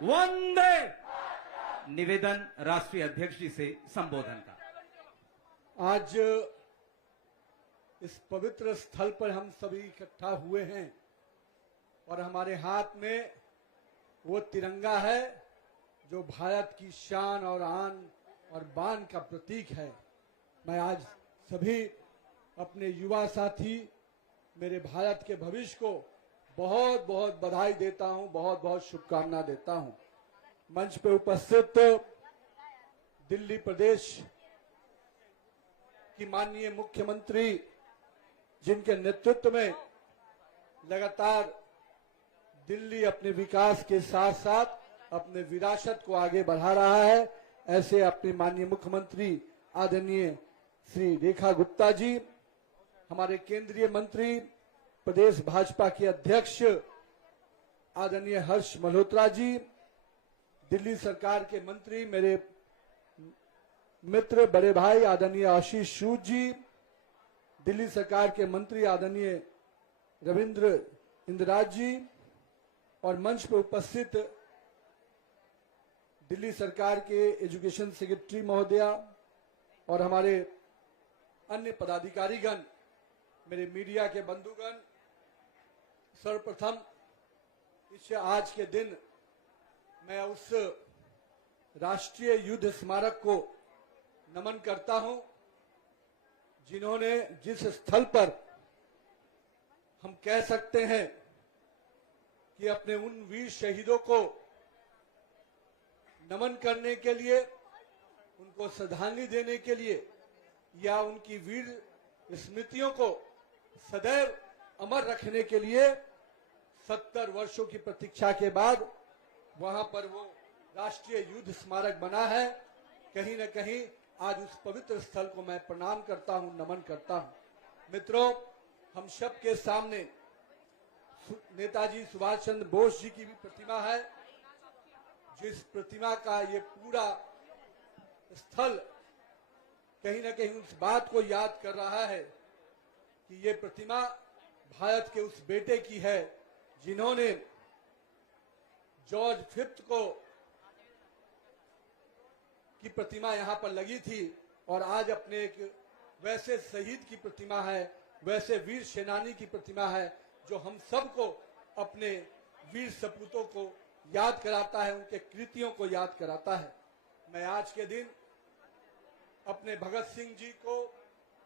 वंदे। निवेदन राष्ट्रीय अध्यक्ष जी से संबोधन का। आज इस पवित्र स्थल पर हम सभी इकट्ठा हुए हैं और हमारे हाथ में वो तिरंगा है जो भारत की शान और आन और बान का प्रतीक है। मैं आज सभी अपने युवा साथी, मेरे भारत के भविष्य को बहुत बहुत बधाई देता हूं, बहुत बहुत शुभकामना देता हूं। मंच पे उपस्थित दिल्ली प्रदेश की माननीय मुख्यमंत्री, जिनके नेतृत्व में लगातार दिल्ली अपने विकास के साथ साथ अपने विरासत को आगे बढ़ा रहा है, ऐसे अपने माननीय मुख्यमंत्री आदरणीय श्री रेखा गुप्ता जी, हमारे केंद्रीय मंत्री, प्रदेश भाजपा के अध्यक्ष आदरणीय हर्ष मल्होत्रा जी, दिल्ली सरकार के मंत्री, मेरे मित्र बड़े भाई आदरणीय आशीष सूद जी, दिल्ली सरकार के मंत्री आदरणीय रविंद्र इंदिराज जी, और मंच पर उपस्थित दिल्ली सरकार के एजुकेशन सेक्रेटरी महोदया और हमारे अन्य पदाधिकारीगण, मेरे मीडिया के बंधुगण, सर्वप्रथम इस आज के दिन मैं उस राष्ट्रीय युद्ध स्मारक को नमन करता हूं जिन्होंने, जिस स्थल पर हम कह सकते हैं कि अपने उन वीर शहीदों को नमन करने के लिए, उनको श्रद्धांजलि देने के लिए या उनकी वीर स्मृतियों को सदैव अमर रखने के लिए 70 वर्षों की प्रतीक्षा के बाद वहां पर वो राष्ट्रीय युद्ध स्मारक बना है। कहीं न कहीं आज उस पवित्र स्थल को मैं प्रणाम करता हूं, नमन करता हूं। मित्रों, हम सब के सामने नेताजी सुभाष चंद्र बोस जी की भी प्रतिमा है, जिस प्रतिमा का ये पूरा स्थल कहीं न कहीं उस बात को याद कर रहा है कि ये प्रतिमा भारत के उस बेटे की है जिन्होंने जॉर्ज फिफ्थ को की प्रतिमा यहां पर लगी थी, और आज अपने एक वैसे शहीद की प्रतिमा है, वैसे वीर सेनानी की प्रतिमा है जो हम सबको अपने वीर सपूतों को याद कराता है, उनके कृतियों को याद कराता है। मैं आज के दिन अपने भगत सिंह जी को,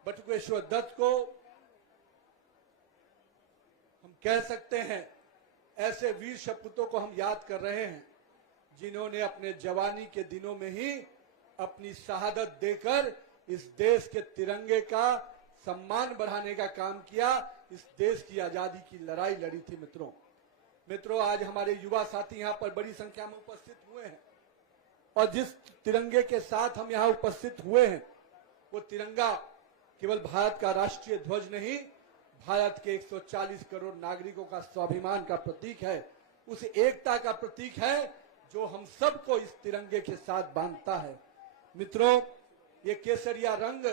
बटुकेश्वर दत्त को, हम कह सकते हैं ऐसे वीर सपूतों को हम याद कर रहे हैं जिन्होंने अपने जवानी के दिनों में ही अपनी शहादत देकर इस देश के तिरंगे का सम्मान बढ़ाने का काम किया, इस देश की आजादी की लड़ाई लड़ी थी। मित्रों, आज हमारे युवा साथी यहाँ पर बड़ी संख्या में उपस्थित हुए हैं और जिस तिरंगे के साथ हम यहाँ उपस्थित हुए हैं वो तिरंगा केवल भारत का राष्ट्रीय ध्वज नहीं, भारत के 140 करोड़ नागरिकों का स्वाभिमान का प्रतीक है, उस एकता का प्रतीक है जो हम सबको इस तिरंगे के साथ बांधता है। मित्रों, ये केसरिया रंग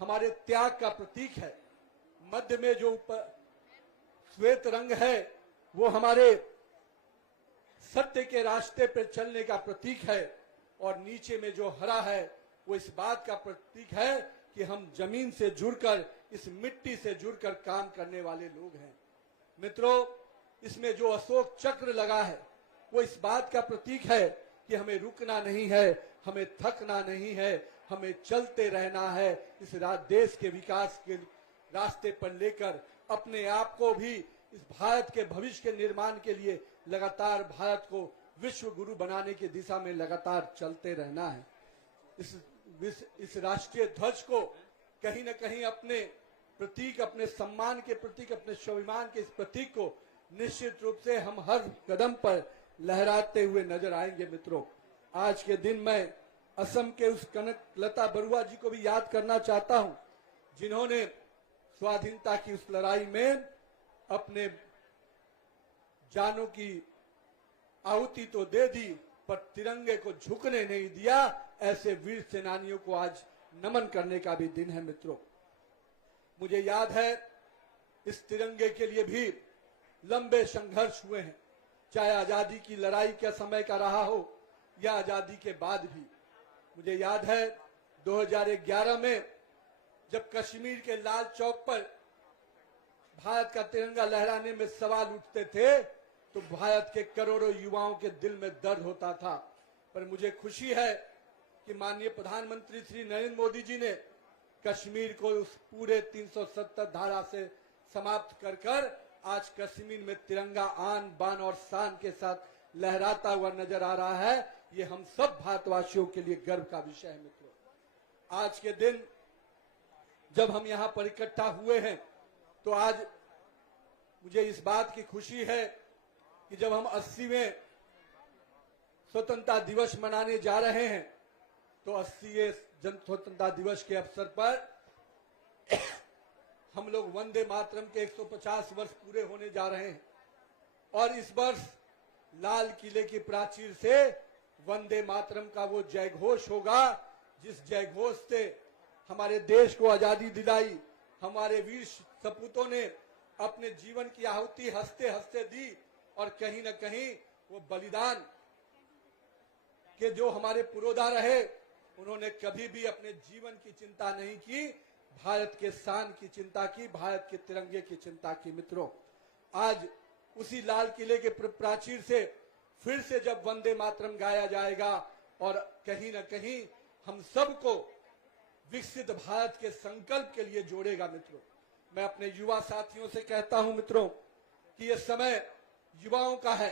हमारे त्याग का प्रतीक है, मध्य में जो श्वेत रंग है वो हमारे सत्य के रास्ते पर चलने का प्रतीक है, और नीचे में जो हरा है वो इस बात का प्रतीक है कि हम जमीन से जुड़कर, इस मिट्टी से जुड़कर काम करने वाले लोग हैं। मित्रों, इसमें जो अशोक चक्र लगा है वो इस बात का प्रतीक है कि हमें रुकना नहीं है, हमें थकना नहीं है, हमें चलते रहना है, इस देश के विकास के रास्ते पर लेकर अपने आप को भी इस भारत के भविष्य के निर्माण के लिए लगातार भारत को विश्व गुरु बनाने की दिशा में लगातार चलते रहना है। इस राष्ट्रीय ध्वज को कहीं न कहीं अपने प्रतीक, अपने सम्मान के प्रतीक, अपने स्वाभिमान के इस प्रतीक को निश्चित रूप से हम हर कदम पर लहराते हुए नजर आएंगे। मित्रों, आज के दिन मैं असम के उस कनक लता बरुआ जी को भी याद करना चाहता हूं जिन्होंने स्वाधीनता की उस लड़ाई में अपने जानों की आहुति तो दे दी पर तिरंगे को झुकने नहीं दिया। ऐसे वीर सेनानियों को आज नमन करने का भी दिन है। मित्रों, मुझे याद है इस तिरंगे के लिए भी लंबे संघर्ष हुए हैं, चाहे आजादी की लड़ाई के समय का रहा हो या आजादी के बाद भी। मुझे याद है 2011 में जब कश्मीर के लाल चौक पर भारत का तिरंगा लहराने में सवाल उठते थे तो भारत के करोड़ों युवाओं के दिल में दर्द होता था। पर मुझे खुशी है कि माननीय प्रधानमंत्री श्री नरेंद्र मोदी जी ने कश्मीर को उस पूरे 370 धारा से समाप्त कर आज कश्मीर में तिरंगा आन बान और शान के साथ लहराता हुआ नजर आ रहा है। ये हम सब भारतवासियों के लिए गर्व का विषय है मित्रों। आज के दिन जब हम यहाँ पर इकट्ठा हुए हैं तो आज मुझे इस बात की खुशी है कि जब हम 80वें स्वतंत्रता दिवस मनाने जा रहे हैं तो 80वें स्वतंत्रता दिवस के अवसर पर हम लोग वंदे मातरम के 150 वर्ष पूरे होने जा रहे हैं और इस वर्ष लाल किले की प्राचीर से वंदे मातरम का वो जय घोष होगा जिस जय घोष से हमारे देश को आजादी दिलाई। हमारे वीर सपूतों ने अपने जीवन की आहुति हंसते हंसते दी और कहीं न कहीं वो बलिदान के जो हमारे पुरोधा रहे उन्होंने कभी भी अपने जीवन की चिंता नहीं की, भारत के शान की चिंता की, भारत के तिरंगे की चिंता की। मित्रों, आज उसी लाल किले के प्राचीर से फिर से जब वंदे मातरम गाया जाएगा और कहीं न कहीं हम सबको विकसित भारत के संकल्प के लिए जोड़ेगा। मित्रों, मैं अपने युवा साथियों से कहता हूं मित्रों कि यह समय युवाओं का है।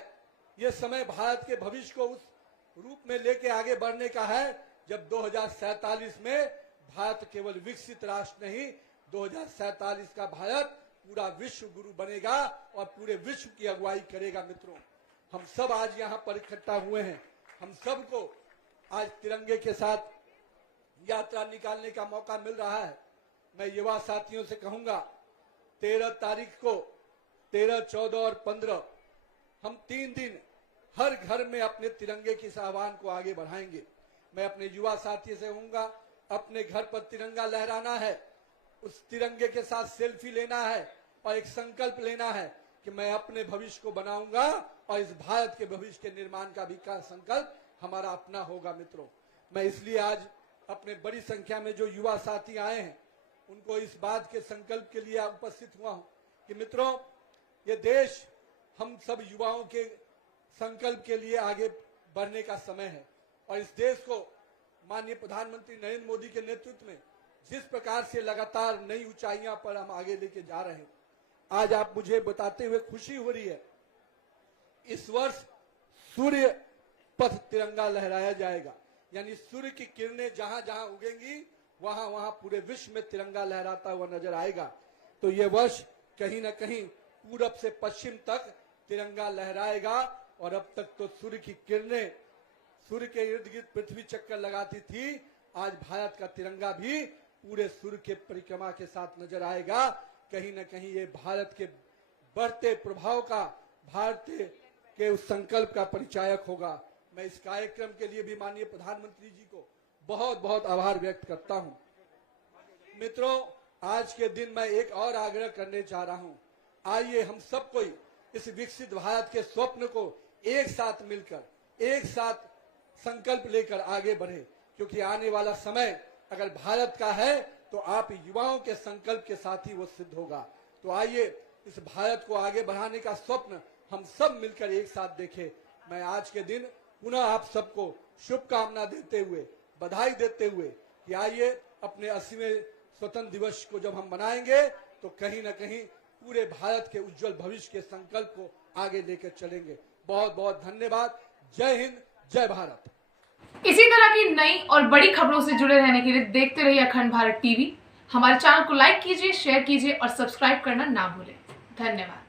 यह समय भारत के भविष्य को उस रूप में लेके आगे बढ़ने का है जब 2047 में भारत केवल विकसित राष्ट्र नहीं, 2047 का भारत पूरा विश्व गुरु बनेगा और पूरे विश्व की अगुवाई करेगा। मित्रों, हम सब आज यहाँ पर इकट्ठा हुए हैं। हम सबको आज तिरंगे के साथ यात्रा निकालने का मौका मिल रहा है। मैं युवा साथियों से कहूंगा 13 तारीख को 13, 14 और 15 हम 3 दिन हर घर में अपने तिरंगे के इस आह्वान को आगे बढ़ाएंगे। मैं अपने युवा साथी से कहूंगा अपने घर पर तिरंगा लहराना है, उस तिरंगे के साथ सेल्फी लेना है और एक संकल्प लेना है कि मैं अपने भविष्य को बनाऊंगा और इस भारत के भविष्य के निर्माण का भी संकल्प हमारा अपना होगा। मित्रों, मैं इसलिए आज अपने बड़ी संख्या में जो युवा साथी आए हैं उनको इस बात के संकल्प के लिए उपस्थित हुआ हूं कि मित्रों, ये देश हम सब युवाओं के संकल्प के लिए आगे बढ़ने का समय है और इस देश को माननीय प्रधानमंत्री नरेंद्र मोदी के नेतृत्व में जिस प्रकार से लगातार नई ऊंचाइयां पर हम आगे लेके जा रहे हैं, आज आप मुझे बताते हुए खुशी हो रही है। इस वर्ष सूर्य पथ तिरंगा लहराया जाएगा, यानी सूर्य की किरणें जहां जहां उगेंगी वहां वहां पूरे विश्व में तिरंगा लहराता हुआ नजर आएगा। तो ये वर्ष कहीं न कहीं पूरब से पश्चिम तक तिरंगा लहराएगा और अब तक तो सूर्य की किरणें सूर्य के इर्द गिर्द पृथ्वी चक्कर लगाती थी। आज भारत का तिरंगा भी पूरे सूर्य के परिक्रमा के साथ नजर आएगा। कहीं न कहीं ये भारत के बढ़ते प्रभाव का, भारत के उस संकल्प का परिचायक होगा। मैं इस कार्यक्रम के लिए भी माननीय प्रधानमंत्री जी को बहुत बहुत आभार व्यक्त करता हूं। मित्रों, आज के दिन मैं एक और आग्रह करने चाह रहा हूं। आइए हम सब कोई इस विकसित भारत के स्वप्न को एक साथ मिलकर, एक साथ संकल्प लेकर आगे बढ़े, क्योंकि आने वाला समय अगर भारत का है तो आप युवाओं के संकल्प के साथ ही वो सिद्ध होगा। तो आइए इस भारत को आगे बढ़ाने का स्वप्न हम सब मिलकर एक साथ देखें। मैं आज के दिन पुनः आप सबको शुभकामना देते हुए, बधाई देते हुए कि आइए अपने 80वें स्वतंत्र दिवस को जब हम मनाएंगे तो कहीं न कहीं पूरे भारत के उज्जवल भविष्य के संकल्प को आगे लेकर चलेंगे। बहुत बहुत धन्यवाद। जय हिंद, जय भारत। इसी तरह की नई और बड़ी खबरों से जुड़े रहने के लिए देखते रहिए अखंड भारत टीवी। हमारे चैनल को लाइक कीजिए, शेयर कीजिए और सब्सक्राइब करना ना भूलें। धन्यवाद।